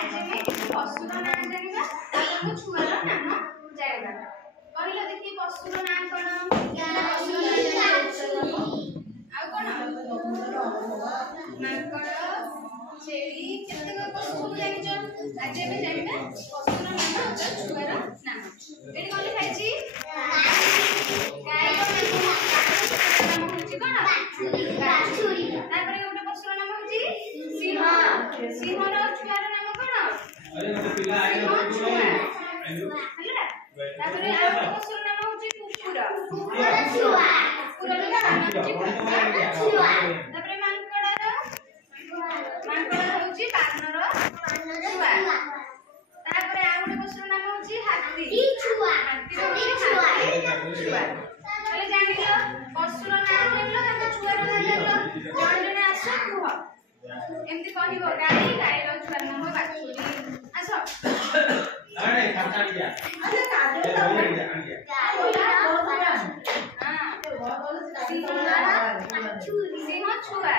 आज में पशुर नाम जानिबा ताको छुआर नाम जानिबा कहला देखि पशुर नाम कोन आ कोन माकड़ छेली केते को पशु जानि छ आज में जानिबा पशुर नाम छुआर नाम एटी कोन लिखाइ छी गाय को नाम होची कोन बाछुरी तापर गोटे पशुर नाम होची सिंह सिंह रो छुआर नाम कोन अरे मते पिला आइलो हल्ला तापर आ पशुर नाम होची कुकुर छुआ कुकुर रो नाम होची छुआ तापर मांकड़ होची कानर छुआ तापर आ गोटे पशुर नाम होची हाथी छुआ हाथी छुआ चले जानिलो पशुर नाम जानिलो ताको छुआर नाम जानिलो जण जण आसो कुह एमती कहिबो गाई गाईरो छुआर नाम बाछुरी आसो अरे खाता लिया अरे कादे सिंह छुआ